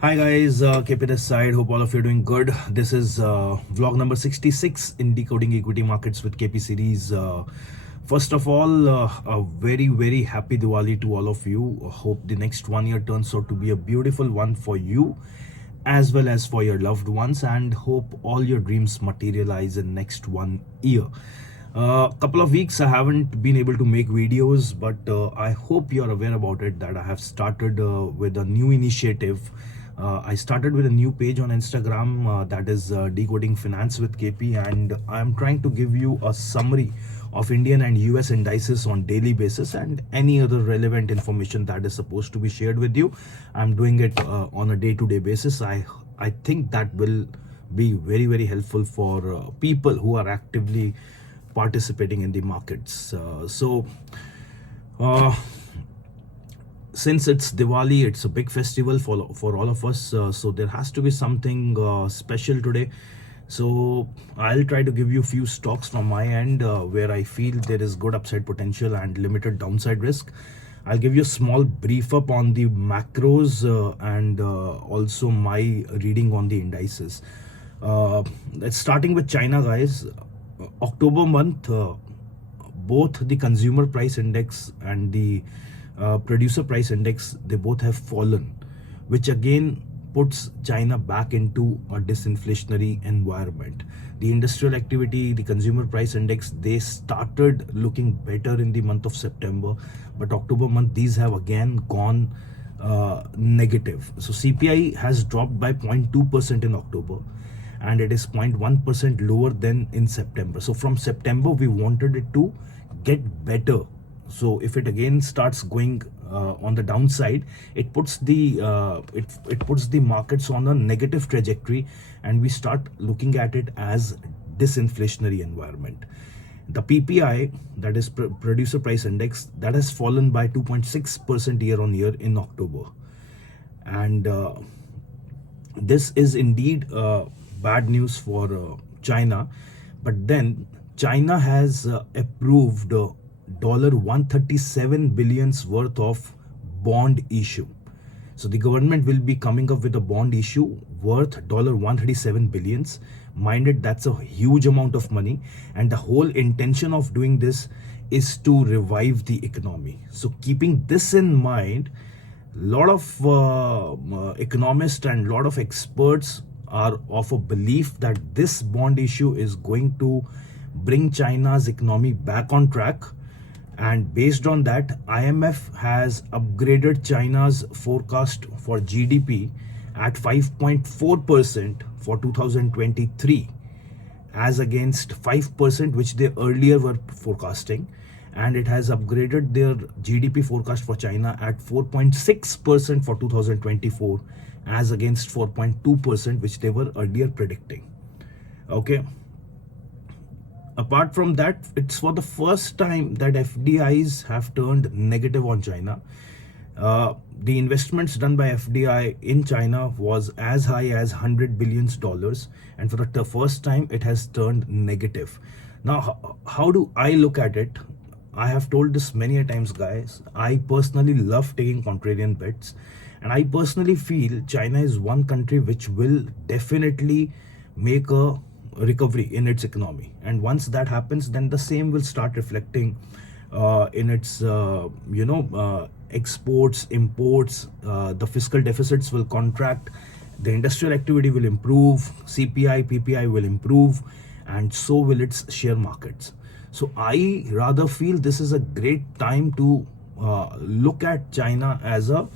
Hi guys, KP this side. Hope all of you are doing good. This is vlog number 66 in Decoding Equity Markets with KP series. First of all, a very happy Diwali to all of you. Hope the next 1 year turns out to be a beautiful one for you as well as for your loved ones, and hope all your dreams materialize in next 1 year. Couple of weeks I haven't been able to make videos, but I hope you're aware about it that I have started with a new initiative. I started with a new page on Instagram that is Decoding Finance with KP, and I'm trying to give you a summary of Indian and US indices on daily basis and any other relevant information that is supposed to be shared with you. I'm doing it on a day-to-day basis. I think that will be very helpful for people who are actively participating in the markets. Since it's Diwali, it's a big festival for all of us, so there has to be something special today. So I'll try to give you a few stocks from my end where I feel there is good upside potential and limited downside risk. I'll give you a small brief up on the macros and also my reading on the indices. Let's starting with China, guys. October month, both the consumer price index and the producer price index, they both have fallen, which again puts China back into a disinflationary environment. The industrial activity, the consumer price index, they started looking better in the month of September, but October month, these have again gone negative. So CPI has dropped by 0.2% in October, and it is 0.1% lower than in September. So from September, we wanted it to get better. So if it again starts going on the downside, it puts the it puts the markets on a negative trajectory, and we start looking at it as disinflationary environment. The PPI, that is producer price index, that has fallen by 2.6% year on year in October, and this is indeed bad news for China. But then China has approved $137 billion worth of bond issue. So the government will be coming up with a bond issue worth $137 billion. Minded, that's a huge amount of money, and the whole intention of doing this is to revive the economy. So keeping this in mind, a lot of economists and a lot of experts are of a belief that this bond issue is going to bring China's economy back on track. And based on that, IMF has upgraded China's forecast for GDP at 5.4% for 2023, as against 5% which they earlier were forecasting. And it has upgraded their GDP forecast for China at 4.6% for 2024, as against 4.2% which they were earlier predicting. Okay. Apart from that, it's for the first time that FDIs have turned negative on China. The investments done by FDI in China was as high as $100 billion, and for the first time it has turned negative. Now, how do I look at it? I have told this many a times, guys. I personally love taking contrarian bets, and I personally feel China is one country which will definitely make a recovery in its economy, and once that happens, then the same will start reflecting in its exports, imports. The fiscal deficits will contract, the industrial activity will improve, CPI, PPI will improve, and so will its share markets. So I rather feel this is a great time to look at China as a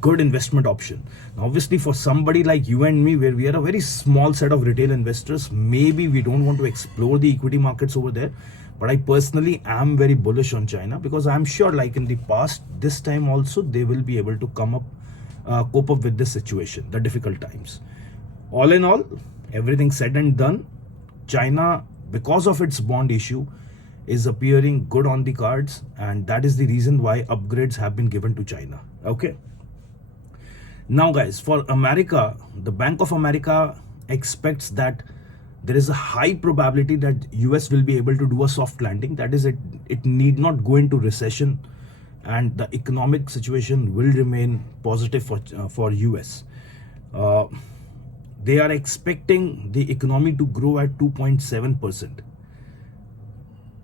good investment option. Now, obviously, for somebody like you and me, where we are a very small set of retail investors, maybe we don't want to explore the equity markets over there. But I personally am very bullish on China, because I'm sure, like in the past, this time also they will be able to cope up with this situation, the difficult times. All in all, everything said and done, China, because of its bond issue, is appearing good on the cards, and that is the reason why upgrades have been given to China. Okay. Now, guys, for America, the Bank of America expects that there is a high probability that US will be able to do a soft landing. That is, it need not go into recession and the economic situation will remain positive for US. Uh, they are expecting the economy to grow at 2.7%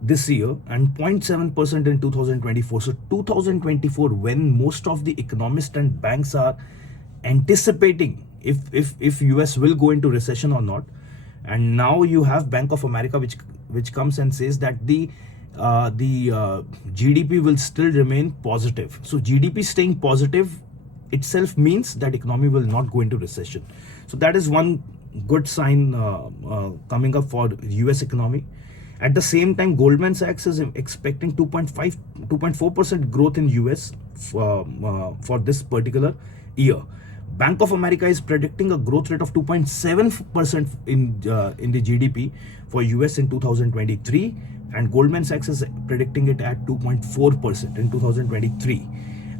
this year and 0.7% in 2024. So 2024, when most of the economists and banks are anticipating if US will go into recession or not, and now you have Bank of America which comes and says that the GDP will still remain positive. So GDP staying positive itself means that economy will not go into recession. So that is one good sign coming up for US economy. At the same time, Goldman Sachs is expecting 2.4% growth in US for this particular year. Bank of America is predicting a growth rate of 2.7% in the GDP for US in 2023, and Goldman Sachs is predicting it at 2.4% in 2023.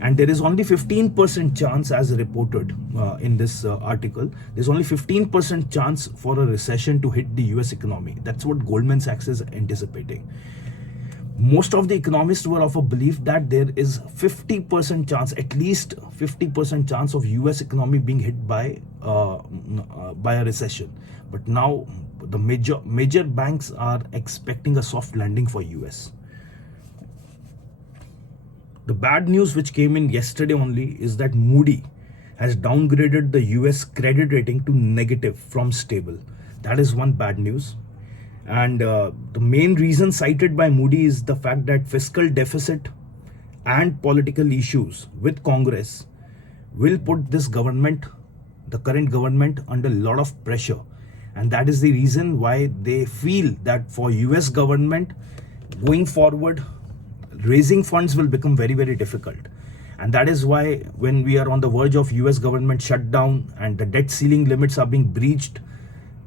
And there is only 15% chance, as reported in this article, there's only 15% chance for a recession to hit the US economy. That's what Goldman Sachs is anticipating. Most of the economists were of a belief that there is 50% chance, at least 50% chance of US economy being hit by a recession. But now the major banks are expecting a soft landing for US. The bad news which came in yesterday only is that Moody has downgraded the US credit rating to negative from stable. That is one bad news. And the main reason cited by Moody is the fact that fiscal deficit and political issues with Congress will put this government, the current government, under a lot of pressure. And that is the reason why they feel that for US government going forward, raising funds will become very, very difficult. And that is why when we are on the verge of US government shutdown and the debt ceiling limits are being breached,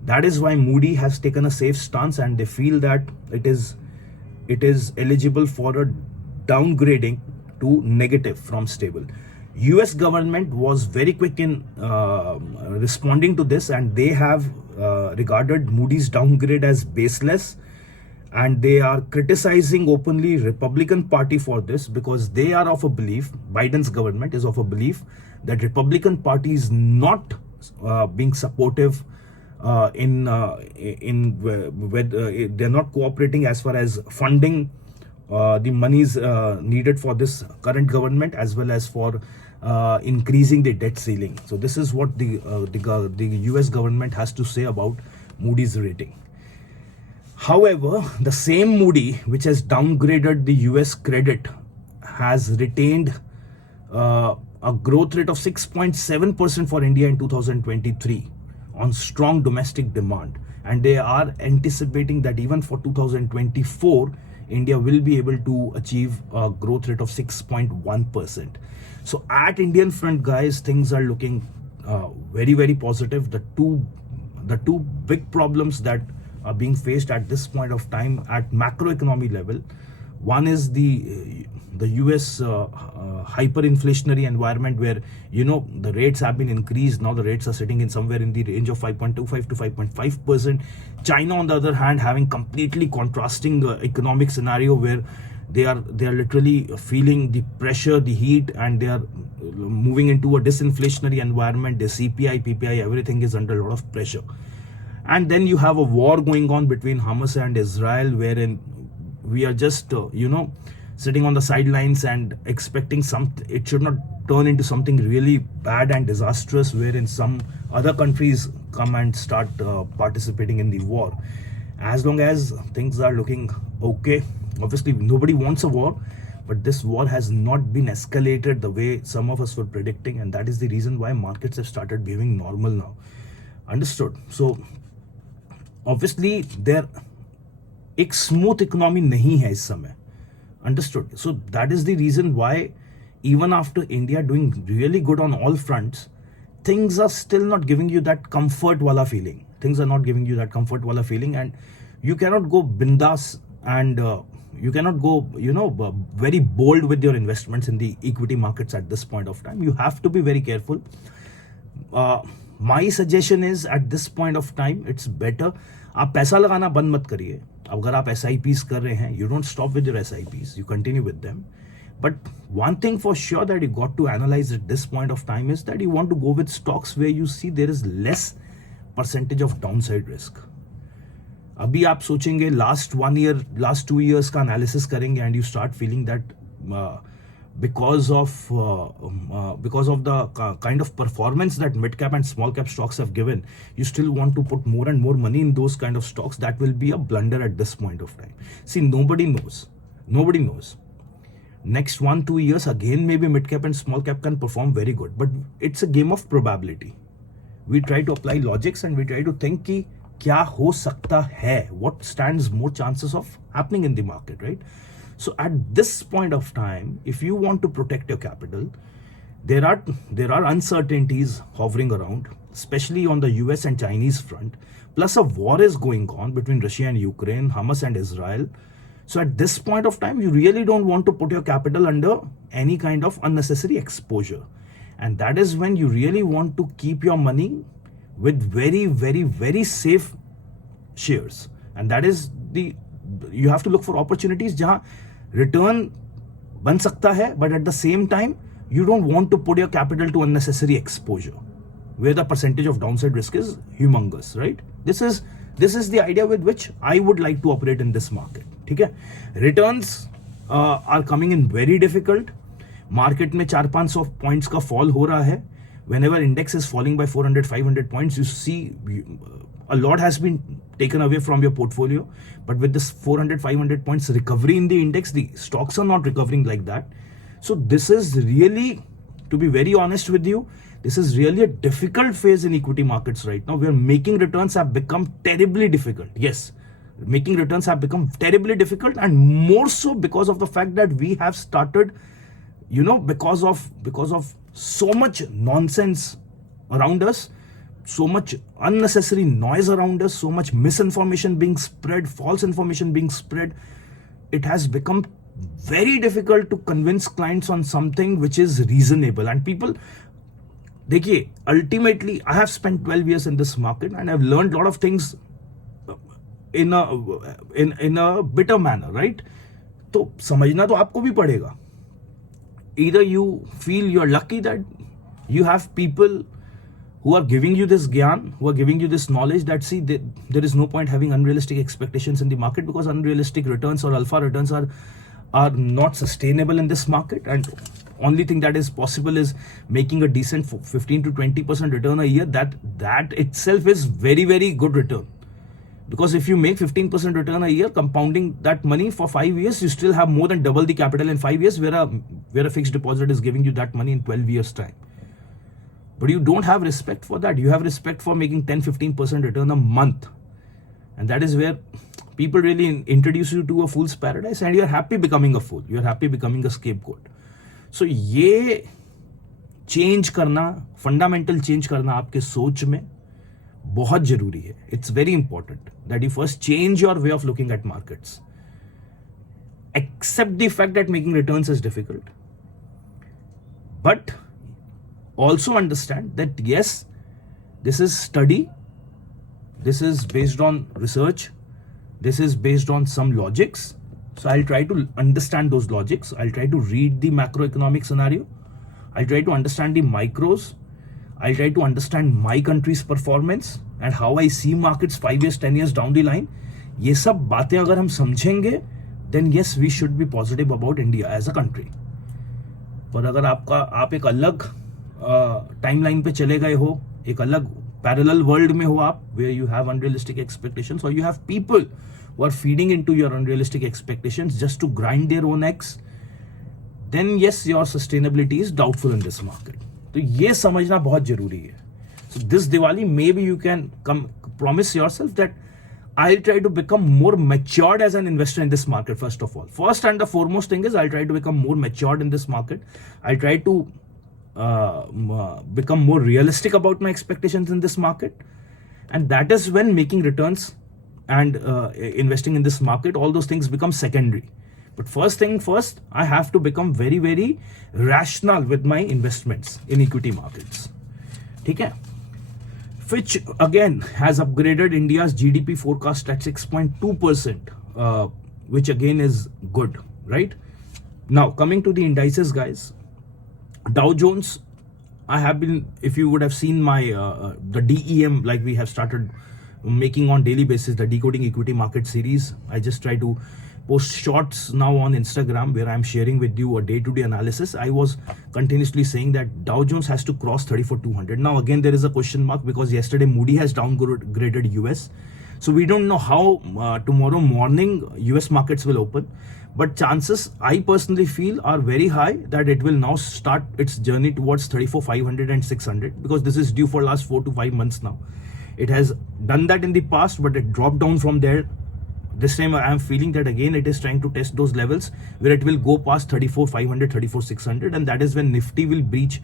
that is why Moody has taken a safe stance, and they feel that it is eligible for a downgrading to negative from stable. US government was very quick in responding to this, and they have regarded Moody's downgrade as baseless, and they are criticizing openly Republican Party for this, because they are of a belief, Biden's government is of a belief, that Republican Party is not being supportive they're not cooperating as far as funding the monies needed for this current government, as well as for increasing the debt ceiling. So this is what the US government has to say about Moody's rating. However, the same Moody which has downgraded the US credit has retained a growth rate of 6.7% for India in 2023 on strong domestic demand, and they are anticipating that even for 2024 India will be able to achieve a growth rate of 6.1%. So at Indian front, guys, things are looking very, very positive. The two big problems that are being faced at this point of time at macroeconomy level, one is the US hyperinflationary environment, where the rates have been increased. Now the rates are sitting in somewhere in the range of 5.25 to 5.5%. China, on the other hand, having completely contrasting economic scenario, where they are literally feeling the pressure, the heat, and they are moving into a disinflationary environment. The CPI, PPI, everything is under a lot of pressure. And then you have a war going on between Hamas and Israel, wherein we are just sitting on the sidelines and expecting it should not turn into something really bad and disastrous, wherein some other countries come and start participating in the war. As long as things are looking okay, obviously nobody wants a war, but this war has not been escalated the way some of us were predicting, and that is the reason why markets have started behaving normal now. Understood? So obviously there एक smooth economy नहीं है इस समय. Understood? So that is the reason why even after India doing really good on all fronts, things are still not giving you that comfort wala feeling. Things are not giving you that comfort wala feeling, and you cannot go bindas, and you cannot go very bold with your investments in the equity markets at this point of time. You have to be very careful. My suggestion is, at this point of time, it's better आप पैसा लगाना बंद मत करिए. अगर आप SIPs कर रहे हैं, you don't stop with your SIPs, you continue with them, But one thing for sure that you got to analyze at this point of time is that you want to go with stocks where you see there is less percentage of downside risk. अभी आप सोचेंगे last 1 year, last 2 years का analysis करेंगे and you start feeling that because of the kind of performance that mid cap and small cap stocks have given, you still want to put more and more money in those kind of stocks. That will be a blunder at this point of time. See, nobody knows. Next 1-2 years again, maybe mid cap and small cap can perform very good, but it's a game of probability. We try to apply logics and we try to think कि क्या हो सकता है, what stands more chances of happening in the market, right? So at this point of time, if you want to protect your capital, there are uncertainties hovering around, especially on the US and Chinese front. Plus a war is going on between Russia and Ukraine, Hamas and Israel. So at this point of time, you really don't want to put your capital under any kind of unnecessary exposure. And that is when you really want to keep your money with very, very, very safe shares. And that is you have to look for opportunities जहाँ return बन सकता है, but at the same time, you don't want to put your capital to unnecessary exposure, where the percentage of downside risk is humongous, right? This is the idea with which I would like to operate in this market. ठीक है? Returns are coming in very difficult. Market में 400-500 points का fall हो रहा है. Whenever index is falling by 400-500 points, you see a lot has been taken away from your portfolio. But with this 400-500 points recovery in the index, the stocks are not recovering like that. So this is really, to be very honest with you, this is really a difficult phase in equity markets right now, where making returns have become terribly difficult. Yes, making returns have become terribly difficult, and more so because of the fact that we have started, because of so much nonsense around us, so much unnecessary noise around us, so much misinformation being spread, false information being spread. It has become very difficult to convince clients on something which is reasonable. And people, देखिए, ultimately, I have spent 12 years in this market and I've learned a lot of things in a bitter manner, right? तो समझना तो आपको भी पड़ेगा. Either you feel you're lucky that you have people who are giving you this gyan, who are giving you this knowledge that, see, there is no point having unrealistic expectations in the market, because unrealistic returns or alpha returns are not sustainable in this market, and only thing that is possible is making a decent 15 to 20% return a year. That itself is very, very good return. Because if you make 15% return a year, compounding that money for 5 years, you still have more than double the capital in 5 years, where a fixed deposit is giving you that money in 12 years time. But you don't have respect for that. You have respect for making 10-15% return a month. And that is where people really introduce you to a fool's paradise, and you're happy becoming a fool. You're happy becoming a scapegoat. So ये change करना, fundamental change करना आपके सोच में बहुत जरूरी है. It's very important that you first change your way of looking at markets. Accept the fact that making returns is difficult, but also understand that yes, this is study, this is based on research, this is based on some logics. So I'll try to understand those logics. I'll try to read the macroeconomic scenario. I'll try to understand the micros. I'll try to understand my country's performance and how I see markets 5 years, 10 years down the line. ये सब बातें अगर हम समझेंगे, then yes, we should be positive about India as a country. पर अगर आप एक अलग टाइमलाइन पे चले गए हो, एक अलग parallel world में हो आप, where you have unrealistic expectations, or you have people who are feeding into your unrealistic expectations just to grind their own eggs, then yes, your sustainability is doubtful in this market. तो ये समझना बहुत जरूरी है. So this Diwali, maybe you can promise yourself that I'll try to become more matured as an investor in this market. First of all, first and the foremost thing is I'll try to become more matured in this market. I'll try to become more realistic about my expectations in this market, and that is when making returns and investing in this market, all those things become secondary. But first thing first, I have to become very, very rational with my investments in equity markets. ठीक है? Fitch again has upgraded India's GDP forecast at 6.2%, which again is good, right? Now coming to the indices, guys, Dow Jones, I have been, if you would have seen my the DEM, like we have started making on daily basis, the Decoding Equity Market series. I just try to post shorts now on Instagram where I'm sharing with you a day-to-day analysis. I was continuously saying that Dow Jones has to cross 34,200. Now again there is a question mark because yesterday Moody has downgraded US. So we don't know how tomorrow morning US markets will open. But chances, I personally feel, are very high that it will now start its journey towards 34,500 and 600 because this is due for last 4 to 5 months now. It has done that in the past, but it dropped down from there. This time I am feeling that again it is trying to test those levels where it will go past 34,500, 34,600, and that is when Nifty will breach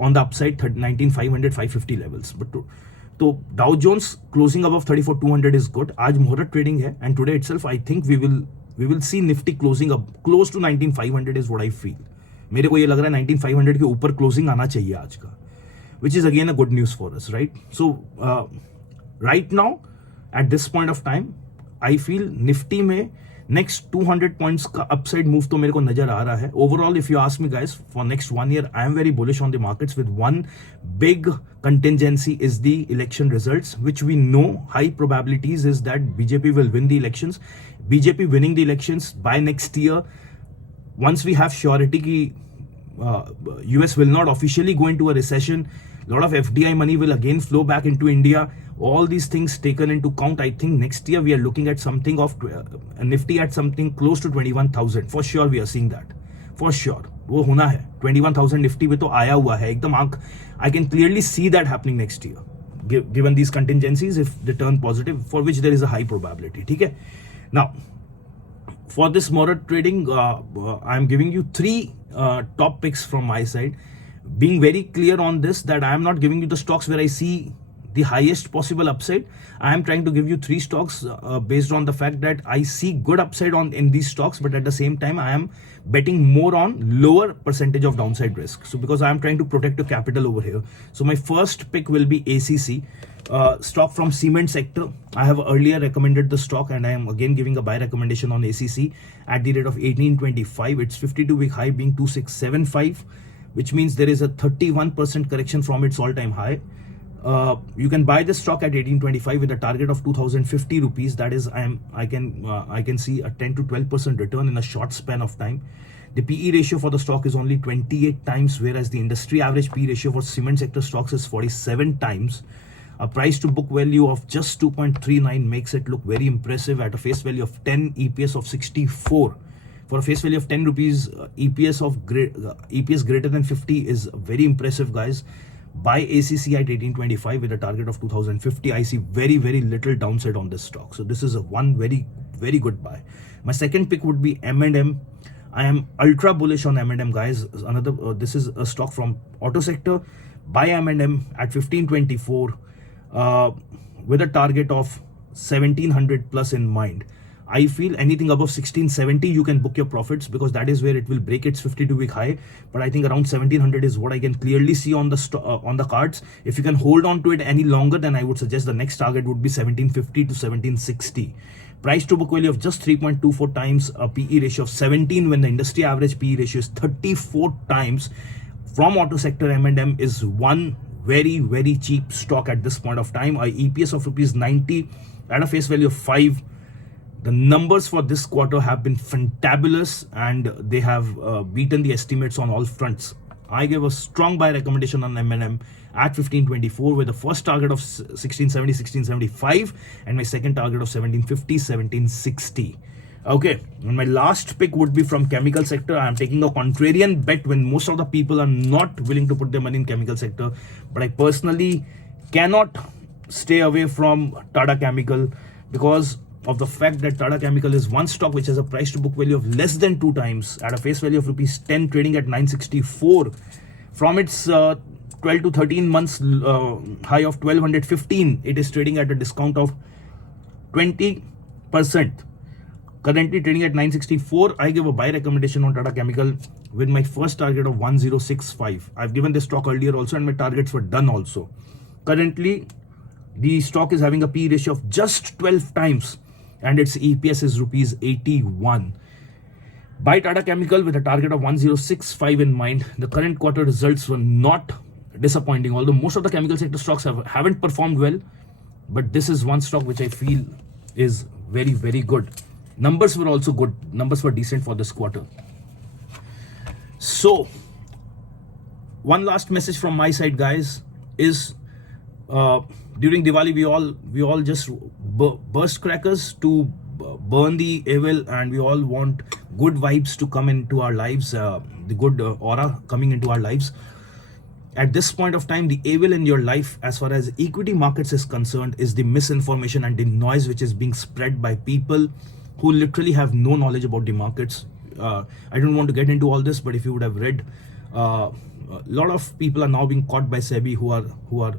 on the upside 19,500, 550 levels. But so Dow Jones closing above 34,200 is good. आज मुहूर्त trading है, and today itself I think we will see Nifty closing up close to 19,500 is what I feel. मेरे को ये लग रहा है 19,500 के ऊपर closing आना चाहिए आज का, which is again a good news for us, right? So right now at this point of time I feel Nifty में next 200 points का upside move तो मेरे को नजर आ रहा है. Overall, if you ask me, guys, for next 1 year I am very bullish on the markets with one big contingency is the election results, which we know high probabilities is that BJP will win the elections. BJP winning the elections by next year, once we have surety ki US will not officially go into a recession, a lot of FDI money will again flow back into India. All these things taken into account, I think next year we are looking at something of Nifty at something close to 21,000. For sure we are seeing that. For sure. वो होना है. 21,000 Nifty में तो आया हुआ है. एकदम आंख, I can clearly see that happening next year. Given these contingencies, if they turn positive, for which there is a high probability. ठीक है? Now, for this moderate trading, I'm giving you 3 top picks from my side. Being very clear on this, that I am not giving you the stocks where I see the highest possible upside. I am trying to give you 3 stocks based on the fact that I see good upside in these stocks, but at the same time I am betting more on lower percentage of downside risk. So because I am trying to protect your capital over here. So my first pick will be ACC, stock from cement sector. I have earlier recommended the stock and I am again giving a buy recommendation on ACC at the rate of 1825. Its 52-week high being 2675, which means there is a 31% correction from its all-time high. You can buy this stock at 1825 with a target of 2,050 rupees. That is, I can see a 10 to 12% return in a short span of time. The PE ratio for the stock is only 28 times, whereas the industry average PE ratio for cement sector stocks is 47 times. A price to book value of just 2.39 makes it look very impressive at a face value of 10, EPS of 64. For a face value of 10 rupees, EPS greater than 50 is very impressive, guys. Buy ACC at 1825 with a target of 2050. I see very, very little downside on this stock. So this is a one very, very good buy. My second pick would be M&M. I am ultra bullish on M&M, guys. Another this is a stock from auto sector. Buy M&M at 1524 with a target of 1700 plus in mind. I feel anything above 1670 you can book your profits because that is where it will break its 52-week high. But I think around 1700 is what I can clearly see on the cards. If you can hold on to it any longer, then I would suggest the next target would be 1750 to 1760. Price to book value of just 3.24 times, a PE ratio of 17 when the industry average PE ratio is 34 times. From auto sector, M&M is one very, very cheap stock at this point of time. A EPS of rupees 90 at a face value of 5. The numbers for this quarter have been fantabulous and they have beaten the estimates on all fronts. I gave a strong buy recommendation on M&M at 1524 with the first target of 1670, 1675 and my second target of 1750, 1760. Okay, and my last pick would be from chemical sector. I am taking a contrarian bet when most of the people are not willing to put their money in chemical sector. But I personally cannot stay away from Tata Chemical because of the fact that Tata Chemical is one stock which has a price to book value of less than 2 times at a face value of rupees 10, trading at 964. From its 12 to 13 months high of 1215, it is trading at a discount of 20%. Currently trading at 964. I give a buy recommendation on Tata Chemical with my first target of 1065. I've given this stock earlier also and my targets were done also. Currently, the stock is having a P ratio of just 12 times and its EPS is rupees 81. Buy Tata Chemical with a target of 1065 in mind. The current quarter results were not disappointing, although most of the chemical sector stocks haven't performed well. But this is one stock which I feel is very, very good. Numbers were also good. Numbers were decent for this quarter. So, one last message from my side, guys, is during Diwali we all just burst crackers to burn the evil, and we all want good vibes to come into our lives, the good aura coming into our lives. At this point of time, the evil in your life as far as equity markets is concerned is the misinformation and the noise which is being spread by people who literally have no knowledge about the markets. I don't want to get into all this, but if you would have read, a lot of people are now being caught by SEBI who are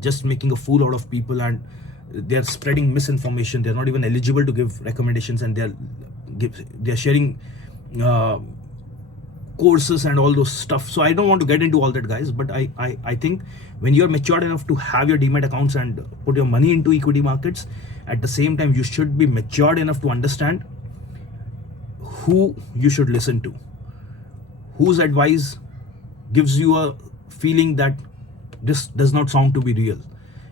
just making a fool out of people, and they're spreading misinformation. They're not even eligible to give recommendations, and they're sharing courses and all those stuff. So I don't want to get into all that, guys, but I think when you're matured enough to have your demat accounts and put your money into equity markets, at the same time you should be matured enough to understand who you should listen to, whose advice gives you a feeling that this does not sound to be real.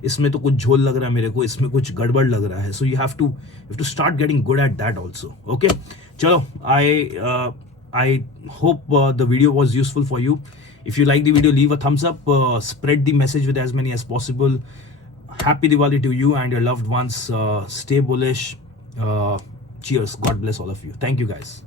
इसमें तो कुछ झोल लग रहा है मेरे को, इसमें कुछ गड़बड़ लग रहा है. So you have to start getting good at that also. Okay, chalo, I hope the video was useful for you. If you like the video, leave a thumbs up, spread the message with as many as possible. Happy Diwali to you and your loved ones. Stay bullish. Cheers. God bless all of you. Thank you, guys.